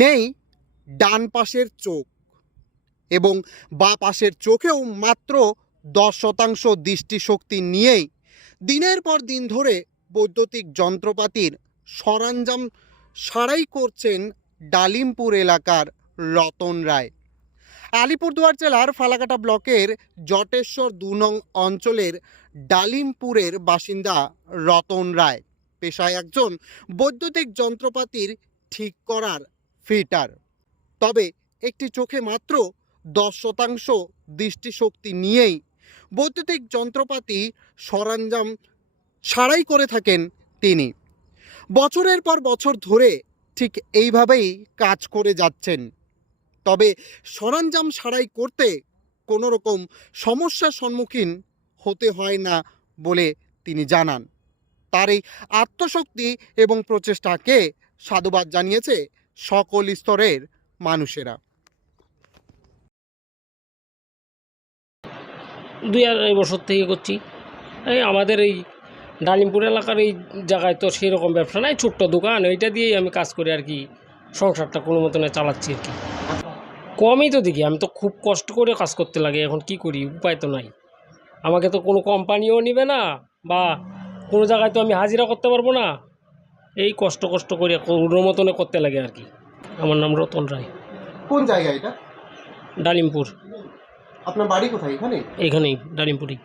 নেই, ডান পাশের চোখ এবং বা পাশের চোখেও মাত্র দশ শতাংশ দৃষ্টিশক্তি নিয়েই দিনের পর দিন ধরে বৈদ্যুতিক যন্ত্রপাতির সরঞ্জাম সারাই করছেন ডালিমপুর এলাকার রতন রায়। আলিপুরদুয়ার জেলার ফালাকাটা ব্লকের জটেশ্বর দু নং অঞ্চলের ডালিমপুরের বাসিন্দা রতন রায়, পেশায় একজন বৈদ্যুতিক যন্ত্রপাতির ঠিক করার ফিটার তবে একটি চোখে মাত্র দশ শতাংশ দৃষ্টিশক্তি নিয়েই বৈদ্যুতিক যন্ত্রপাতি সরঞ্জাম ছাড়াই করে থাকেন তিনি। বছরের পর বছর ধরে ঠিক এইভাবেই কাজ করে যাচ্ছেন। তবে সরঞ্জাম সারাই করতে কোনো রকম সমস্যার সম্মুখীন হতে হয় না বলে তিনি জানান। তার এই আত্মশক্তি এবং প্রচেষ্টাকে সাধুবাদ জানিয়েছে সকল স্তরের মানুষেরা। দুই আড়াই বছর থেকে করছি। এই আমাদের এই ডালিমপুর এলাকার এই জায়গায় তো সেরকম ব্যবসা নাই, ছোট্ট দোকান, ওইটা দিয়েই আমি কাজ করি আর কি সংসারটা কোনো মতনে চালাচ্ছি আর কি। কমই তো দেখি, আমি তো খুব কষ্ট করে কাজ করতে লাগে, এখন কি করি, উপায় তো নাই। আমাকে তো কোনো কোম্পানিও নেবে না, বা কোনো জায়গায় তো আমি হাজিরা করতে পারব না। এই কষ্ট কষ্ট করে কোনো মতনে করতে লাগে আর কি। আমার নাম রতন রায়। কোন জায়গা এটা? ডালিমপুর। আপনার বাড়ি কোথায়? এখানে এখানেই ডালিমপুরেই।